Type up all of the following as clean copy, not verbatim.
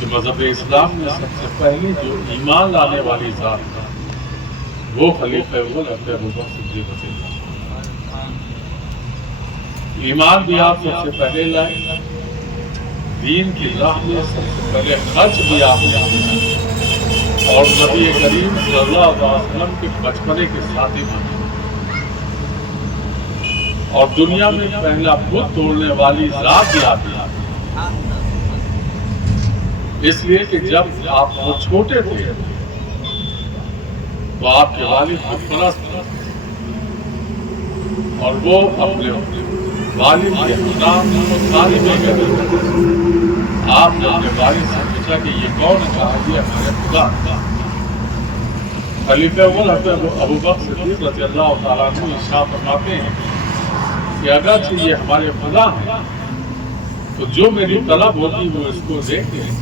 کہ مذہب اسلام میں سب سے پہلے جو ایمان لانے والی ذات تھا وہ خلیفہ اول حضرت ابوبکر صدیق رضی اللہ عنہ۔ ایمان بھی آپ سب سے پہلے لائے، دین کی راہ میں سب سے پہلے خرچ بھی آپ نے کیا، اور نبی کریم صلی اللہ علیہ وسلم کے بچپنے کے ساتھی بنے، اور دنیا میں پہلا بت توڑنے والی ذات بھی آپ نے۔ اس لیے کہ جب آپ بہت چھوٹے تھے تو آپ کے والد بت پرست تھے، اور وہ اپنے والد کے احکام کو ساری میں کرتے تھے۔ آپ نے اپنے والد سے پوچھا کہ یہ کون ہے؟ کہا یہ ہمارے خدا۔ خلیفہ اول حضرت ابوبکر صدیق رضی اللہ تعالیٰ عنہ ارشاد فرماتے ہیں کہ اگرچہ یہ ہمارے خدا ہیں تو جو میری طلب ہوتی وہ اس کو دیتے ہیں،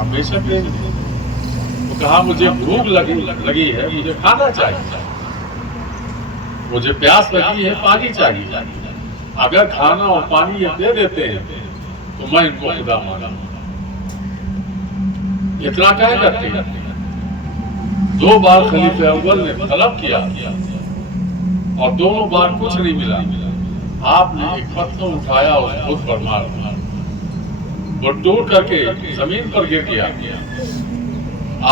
ہمیشہ دیں گے۔ وہ کہا مجھے بھوک لگی ہے، مجھے کھانا چاہیے، مجھے پیاس لگی ہے، پانی چاہیے، اگر کھانا اور پانی یہ دے دیتے ہیں تو میں ان کو خدا مانا۔ اتنا کہہ کرتے ہیں 2 بار خلیفہ اول نے طلب کیا اور دونوں بار کچھ نہیں ملا۔ آپ نے ایک پتھر اٹھایا اور خود پر مارا، وہ ٹوٹ کر کے زمین پر گر گیا۔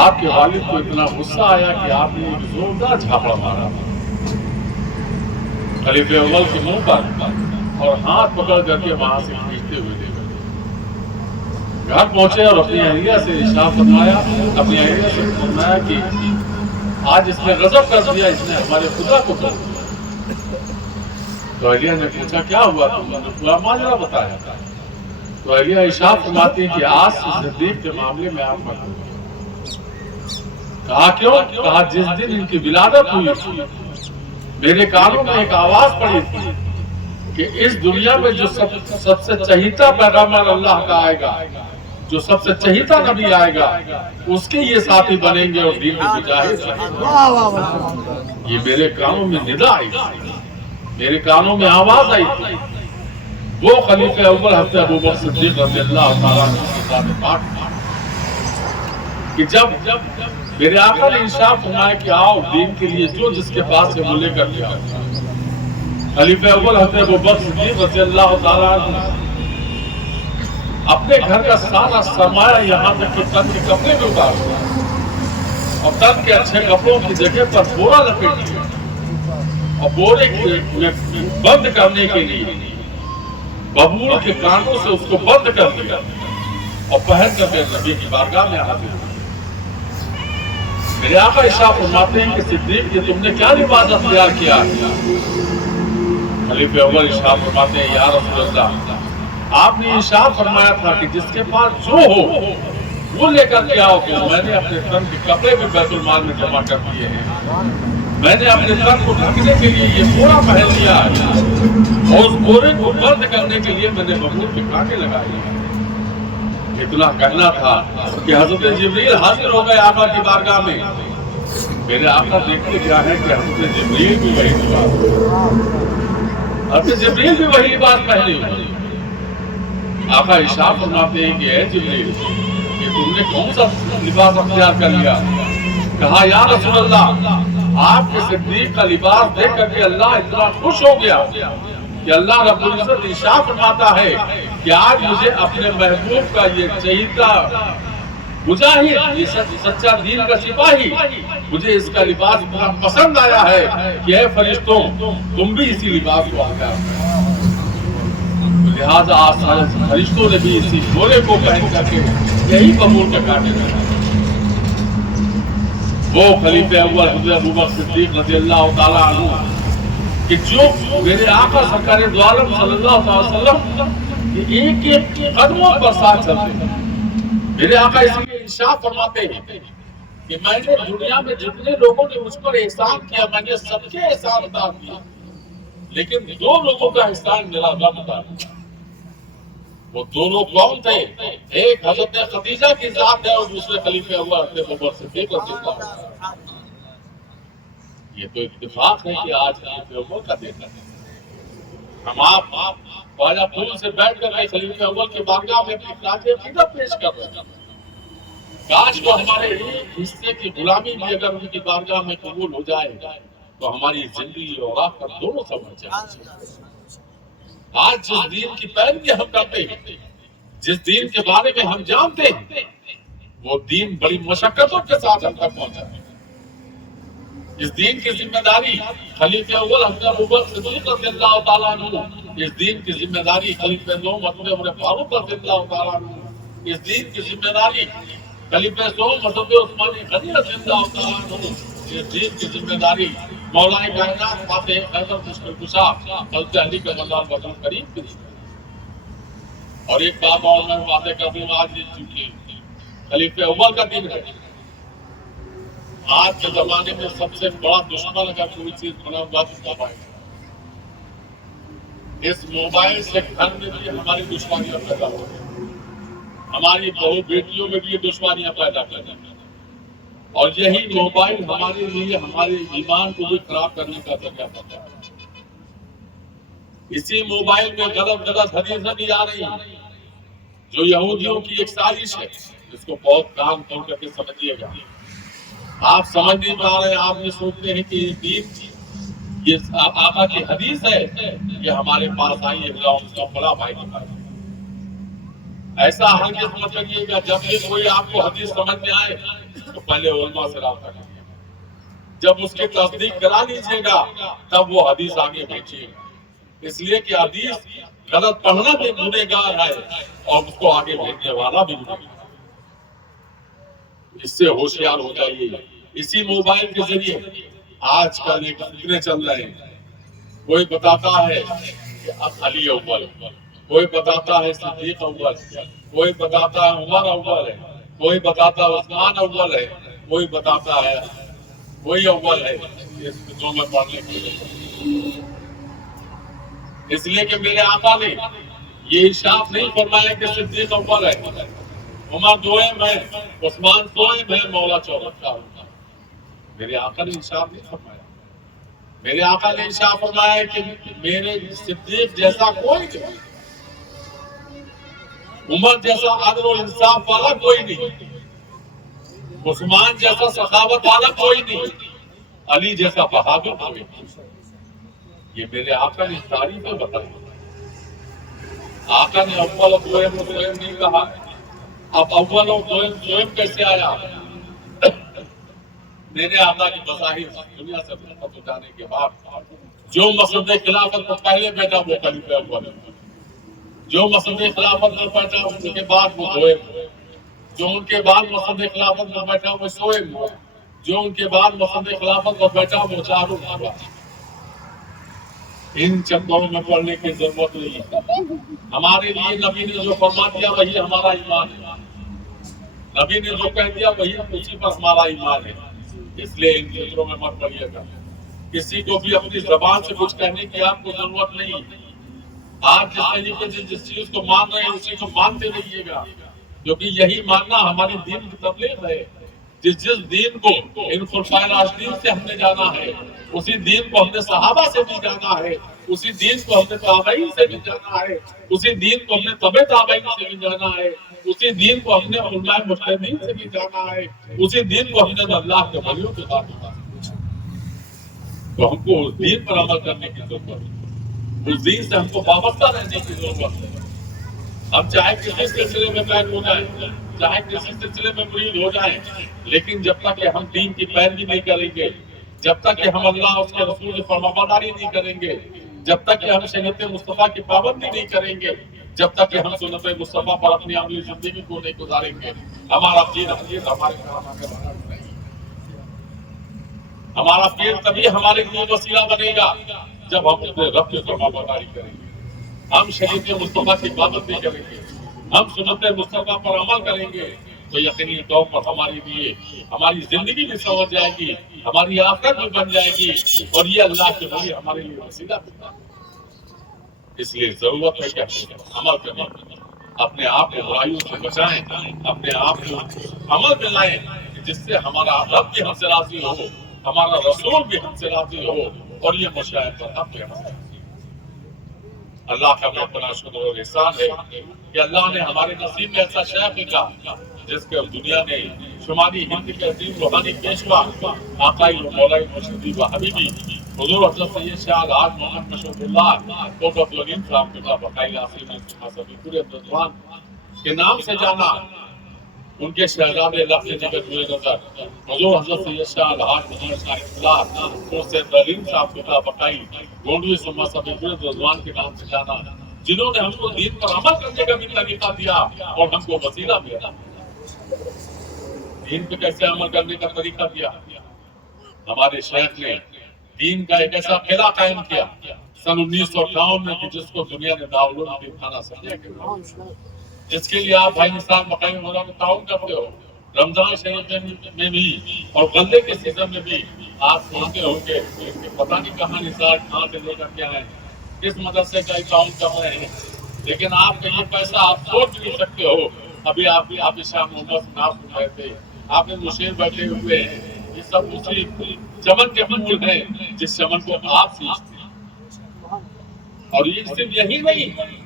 آپ کے والد کو اتنا غصہ آیا کہ آپ نے ایک زوردار جھاپڑ مارا خلیفہ اول کے منہ پر، اور ہاتھ پکڑ کر کے وہاں سے کھینچتے ہوئے لے گئے۔ گھر پہنچے اور اپنی اہلیہ سے ارشاد فرمایا کہ آج اس نے غضب کر دیا، اس نے ہمارے خدا کو توڑ دیا۔ تو اہلیہ نے پوچھا کیا ہوا؟ تم نے پورا ماجرا بتایا۔ تو اہلیہ ارشاد فرماتی کہ آج سے صدیق کے معاملے میں آپ مت ہوئے۔ کہا کیوں؟ کہا جس دن ان کی ولادت ہوئی تھی میرے کانوں میں ایک آواز پڑی تھی کہ اس دنیا میں جو سب سے چہیتا پیغمبر اللہ کا آئے گا، جو سب سے چہیتا نبی آئے گا، اس کے یہ ساتھی بنیں گے اور دین میں مجاہد رہیں گے۔ یہ میرے کانوں میں ندا آئی تھی، میرے کانوں میں آواز آئی تھی۔ وہ خلیفہ اول حضرت ابوبکر صدیق رضی اللہ تعالیٰ عنہ کی ذات پاک کہ جب میرے آقا نے ارشاد فرمایا کہ آؤ دین کے لیے جو جس کے پاس ہے وہ لے کر کے آؤ، خلیفہ اول حضرت ابوبکر صدیق رضی اللہ تعالیٰ عنہ اپنے گھر کا سارا سرمایہ یہاں تک کہ تن کے کپڑے میں اتار دیا، اور تن کے اچھے کپڑوں کی جگہ پر بورا لپیٹ دیا، اور بورے میں بند کرنے کے لیے ببول کے کانٹوں سے اس کو بند کر دیا، اور پہن کر کے نبی کی بارگاہ میں حاضر ہوا۔ میرے آقا ارشاد فرماتے ہیں کہ صدیق یہ تم نے کیا لباس اختیار کیا؟ خلیفہ اول ارشاد فرماتے ہیں یا رسول اللہ آپ نے ارشاد فرمایا تھا کہ جس کے پاس جو ہو وہ لے کر کے آؤ، کہ میں نے اپنے تن کے کپڑے بھی بیت المال میں جمع کر دیے ہیں، میں نے اپنے تن کو ڈھکنے کے لیے یہ بورا پہن لیا ہے، اور اس بورے کو بند کرنے کے لیے میں نے ببول کے کانٹے لگائے ہیں۔ اتنا کہنا تھا کہ حضرت جبریل حاضر ہو گئے آقا کی بارگاہ میں۔ میرے آقا دیکھتے کیا ہے کہ حضرت جبریل بھی وہی لباس پہنے ہوئے۔ آقا ارشاد فرماتے ہیں کہ اے جبریل کہ تم نے کون سا لباس اختیار کر لیا؟ کہا یا رسول اللہ آپ کے صدیق کا لباس دیکھ کر کے اللہ اتنا خوش ہو گیا کہ اللہ رب العزت ارشاد فرماتا ہے کہ آج مجھے اپنے محبوب کا یہ چہیتا مجاہد، یہ سچا دین کا سپاہی، مجھے اس کا لباس بڑا پسند آیا ہے کہ اے فرشتوں تم بھی اسی لباس کو اختیار کرو۔ لہذا آج فرشتوں نے بھی اسی بورے کو پہن کر کے یہی ببول کے کانٹے لگائے۔ وہ خلیفہ اول حضرت ابوبکر صدیق رضی اللہ تعالیٰ عنہ کہ جو میرے آقا سرکار دو عالم صلی اللہ علیہ وسلم ایک ایک قدموں پر ساتھ چلتے ہیں۔ میرے آقا اس لیے ارشاد فرماتے ہیں کہ میں نے دنیا میں جتنے لوگوں نے مجھ پر احسان کیا میں نے سب کے احسان ادا کیا، لیکن 2 لوگوں کا احسان میرا رب ادا کیا۔ وہ دونوں کون تھے؟ ایک حضرت خدیجہ کی ذات ہے اور دوسرے خلیفہ اول حضرت ابوبکر صدیق رضی اللہ عنہ۔ یہ تو اتفاق ہے کہ آج خلیفہ اول کا دن ہے۔ ہم آپ خواجہ پھول سے بیٹھ کر کے خلیفہ اول کے بارگاہ میں اپنی خراج عقیدت پیش کر رہے ہیں۔ کاش کو ہمارے ایک حصے کی غلامی بھی اگر ان کی بارگاہ میں قبول ہو جائے تو ہماری زندگی اور آخرت دونوں سمجھ جائے۔ آج جس دین کی پیروی ہم کرتے ہیں، جس دین کے بارے میں ہم جانتے ہیں، وہ دین بڑی مشقتوں کے ساتھ ہم تک پہنچا ہے۔ اس دین کی ذمہ داری خلیفہ اول حضرت ابوبکر صدیق رضی اللہ تعالیٰ عنہ، اس دین کی ذمہ داری خلیفہ دوم حضرت عمر فاروق رضی اللہ تعالیٰ عنہ، اس دین کی ذمہ داری خلیفہ سوم حضرت عثمان غنی رضی اللہ تعالیٰ عنہ، اس دین کی ذمہ داری مولا کائنات فاتح حیدر مشکل کشا حضرت علی کا مزار وطن کریم کی ذمہ داری۔ اور ایک بات اور میں واضح کر دوں، آج یہ چونکہ خلیفہ اول کا دن ہے، آج کے زمانے میں سب سے بڑا دشمن اگر کوئی چیز بنا ہوا تو موبائل۔ اس موبائل سے گھر میں بھی ہماری دشواریاں پیدا ہو رہی ہیں، ہماری بہو بیٹیوں میں بھی یہ دشواریاں پیدا کر رہی ہیں، اور یہی موبائل ہمارے لیے ہمارے ایمان کو بھی خراب کرنے کا ذریعہ بنتا ہے۔ اسی موبائل میں غلط غلط حدیثیں بھی آ رہی ہیں جو یہودیوں کی ایک سازش ہے، اس کو بہت کام کھول کر کے سمجھیے گا۔ آپ سمجھ نہیں پا رہے، آپ یہ سوچتے ہیں کہ یہ آقا کی حدیث ہے، یہ ہمارے پاس آئی ہے اس کا بڑا بھائی کی بات۔ ایسا ہرگز مت کریے گا، جب بھی کوئی آپ کو حدیث سمجھ میں آئے تو پہلے علماء سے رابطہ کریے، جب اس کی تصدیق کرا لیجیے گا تب وہ حدیث آگے بھیجیے گا، اس لیے کہ حدیث غلط پڑھنا بھی گنہگار ہے اور اس کو آگے بھیجنے والا بھی گنہگار ہے۔ اس سے ہوشیار ہو جائیے۔ اسی موبائل کے ذریعے آج کل ایک فتنے چل رہے ہیں، کوئی بتاتا ہے کہ علی اول، کوئی بتاتا ہے صدیق اول، کوئی بتاتا ہے عمر اول ہے، کوئی بتاتا ہے عثمان اول ہے، کوئی بتاتا ہے کوئی اول ہے۔ اس فتنوں میں پڑھنے کے لیے اس لیے کہ میرے آقا نے یہ ارشاد نہیں فرمایا کہ صدیق اول ہے، عمر دوئم ہے، عثمان سوئم ہے، مولا چوتھا ہے۔ میرے آقا نے ارشاد نہیں فرمایا۔ میرے آقا نے ارشاد فرمایا کہ میرے صدیق جیسا کوئی نہیں، عمر جیسا عدل و انصاف والا کوئی نہیں، عثمان جیسا سخاوت والا کوئی نہیں، علی جیسا بہادر کوئی نہیں۔ یہ میرے آقا نے تعریفیں بتائی۔ آقا نے اول دوئم نہیں کہا، اب اول اور دوئم کیسے آیا؟ میرے آقا کی بظاہر دنیا سے رخصت ہو جانے کے بعد جو مسند خلافت پر پہلے بیٹھا وہ خلیفہ اول، جو مسند خلافت پر بیٹھا ان کے بعد وہ دوئم، جو ان کے بعد مسند خلافت پر بیٹھا وہ سوئم، جو ان کے بعد مسند خلافت پر بیٹھا وہ چاروں ہوا۔ ان چکروں میں پڑھنے کی ضرورت نہیں۔ ہمارے لیے نبی نے جو فرما دیا وہی ہمارا ایمان ہے، نبی نے جو کہہ دیا وہی اسی پر ہمارا ایمان ہے۔ اس لیے ان چکروں میں مت پڑھیے گا، کسی کو بھی اپنی زبان سے کچھ کہنے کی آپ کو ضرورت نہیں۔ آپ جس طریقے سے جس چیز کو مان رہے ہیں اسی کو مانتے رہیے گا، کیونکہ یہی ماننا ہماری دین کی تبلیغ ہے۔ جس دین کو ان خلفائے راشدین سے ہم نے جانا ہے، اسی دین کو ہم نے صحابہ سے بھی جانا ہے، اسی دین کو ہم نے تابعین سے بھی جانا ہے، اسی دین کو ہم نے تبع تابعین سے بھی جانا ہے، اسی دین کو ہم نے علماء مجتہدین سے بھی جانا ہے، اسی دین کو ہم نے اللہ کے ولیوں کے ساتھ جانا ہے۔ تو ہم کو اس دین پر عمل کرنے کی ضرورت ہے، اس دین سے ہم کو وابستہ رہنے کی ضرورت ہے۔ ہم چاہے کسی سلسلے میں قید ہو جائیں، چاہے کسی سلسلے میں مرید ہو جائیں، لیکن جب تک کہ ہم دین کی پیروی نہیں کریں گے، جب تک کہ ہم اللہ اس کے رسول کی فرمانبرداری نہیں کریں گے، جب تک کہ ہم شریعت مصطفیٰ کی پابندی نہیں کریں گے، جب تک کہ ہم سنت مصطفیٰ پر اپنی عملی زندگی کو نہیں گزاریں گے، ہمارا دین ہمارے نہیں۔ ہمارا پیر تبھی ہمارے لیے وسیلہ بنے گا جب ہم اپنے رب کی فرمانبرداری کریں گے، ہم شریعت مصطفیٰ کی پابندی کریں گے، ہم سنت مصطفیٰ پر عمل کریں گے، تو یقینی طور پر ہمارے لیے ہماری زندگی بھی سنور جائے گی، ہماری آخرت بھی بن جائے گی، اور یہ اللہ کے ولی ہمارے لیے وسیلہ بن جائے گا۔ اس لیے ضرورت ہے کہ عمل کریں، اپنے آپ کو برائیوں سے بچائیں، اپنے آپ کو عمل میں لائیں جس سے ہمارا رب بھی ہم سے راضی ہو، ہمارا رسول بھی ہم سے راضی ہو، اور یہ مشاہد پر ہم بھی ہم سے راضی ہو۔ اللہ کا بہت بڑا شکر اور احسان ہے کہ اللہ نے ہمارے نصیب میں ایسا شیخ لکھا جس کے دنیا نے شمالی ہند کے عظیم روحانی پیشوا آقائی و مولائی مرشدی و حبیبی حضور حضرت سید شاہ الحاج محمد مشرف اللہ قدرت العظیم صاحب کے بقائی آخری میں سبھی پورے رضوان کے نام سے جانا، ان کے شہزادے لفظ جگر ہوئے نظر حضور حضرت سید شاہ الحاج محمد شاہ اللہ سے العظیم صاحب کے بقائی گونڈوی سما سبھی پورے رضوان کے نام سے جانا، جنہوں نے ہم کو دین پر عمل کرنے کا بھی طریقہ دیا اور ہم کو وسیلہ دیا۔ دین پہ کیسے عمل کرنے کا طریقہ دیا؟ ہمارے شیخ نے دین کا ایک ایسا قلعہ قائم کیا سن 1958 میں کہ جس کو دنیا نے دارالعلوم خانہ سمجھا گیا، جس کے لیے آپ بھائی نثار مقامی مولا میں تعاون کرتے ہو۔ رمضان شریف میں بھی اور غلے کے سیزن میں بھی آپ سوچتے ہو کہ پتہ نہیں کہاں نثار کہاں سے لے کر کے آئے، کس مدرسے کا تعاون کر رہے ہیں، لیکن آپ کا یہ پیسہ آپ سوچ نہیں سکتے ہو۔ ابھی آپ شاہ محمد سے نام سن رہے تھے، آپ نے مشیر بیٹھے ہوئے ہیں، یہ سب اسی چمن کے پھول ہیں جس چمن کو آپ سیچتے ہیں۔ اور یہ صرف یہی نہیں،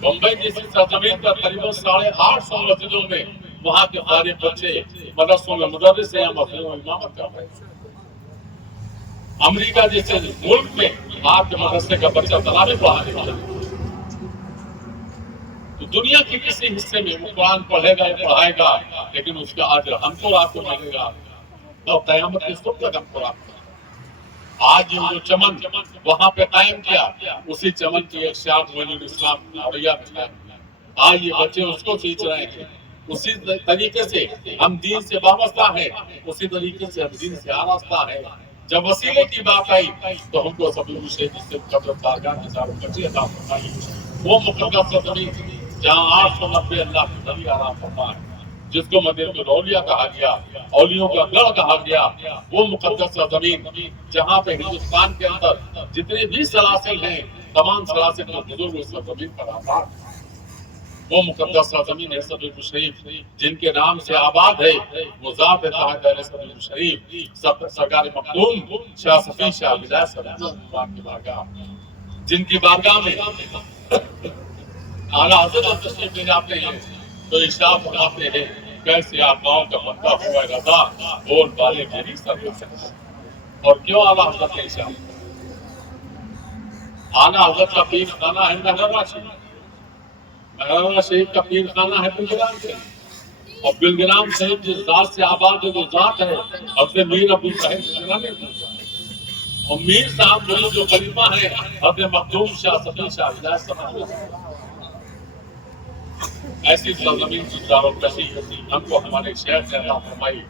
بمبئی جیسی سرزمین پر قریباً 850 مسجدوں میں وہاں کے فارغ بچے مدرسوں میں مدرس یا مسجدوں میں امامت کر رہے ہیں۔ امریکہ جیسے ملک میں آپ کے مدرسے کا بچہ تنابی پڑھا رہا ہے، تو دنیا کے کسی حصے میں وہ قرآن پڑھے گا یا پڑھائے گا، لیکن اس کا اجر ہم کو آپ کو ملے گا اور قیامت کے صبح تک ہم کو آپ کو۔ آج یہ جو چمن وہاں پہ قائم کیا، اسی چمن کی ایک شاخ ولی الاسلام عوریہ میں ہے۔ آج یہ بچے اس کو سیچ رہے ہیں، اسی طریقے سے ہم دین سے وابستہ ہیں، اسی طریقے سے ہم دین سے آراستہ ہیں۔ جب وسیلے کی بات آئی تو ہم کو سبھی مجھے جس سے قدر بارگاہ کے ساتھ بچے عطا فرمائی، وہ مقدس زمین جہاں 890 اللہ کی نبی آرام فرما ہے، جس کو مدینہ الاولیاء کہا گیا، اولیوں کا گڑھ کہا گیا، وہ مقدس زمین جہاں پہ ہندوستان کے اندر جتنے بھی سلاسل ہیں تمام سلاسل کا بزرگ اس زمین پر آباد، وہ مقدس زمین ہے صدر شریف جن کے نام سے آباد ہے، وہ ذات طاہر ہے صدر شریف سرکار مخدوم شاہ صفی شاہ ولایت صلی اللہ کی بارگاہ، جن کی بارگاہ میں اعلیٰ حضرت تشریف لے جاتے ہیں تو ارشاد فرماتے ہیں کیسے آپ گاؤں کا بندہ ہوا رضا بول بالے میری سر۔ اور کیوں اعلیٰ حضرت نے ارشاد؟ اعلیٰ حضرت کا پیر خانہ ہے مہرانہ شریف، مہرانہ شریف کا پیر خانہ ہے بلگرام شریف، اور بلگرام شریف جس ذات سے آباد ہے وہ ذات ہے حضرت میر ابو طاہر بلگرامی، اور میر صاحب وہی جو خلیفہ ہیں حضرت مخدوم شاہ صفی شاہ ولایت صلی اللہ علیہ وسلم۔ ایسی سرزمین کی دارالکشی ہم کو ہمارے شہر سے عطا فرمائی۔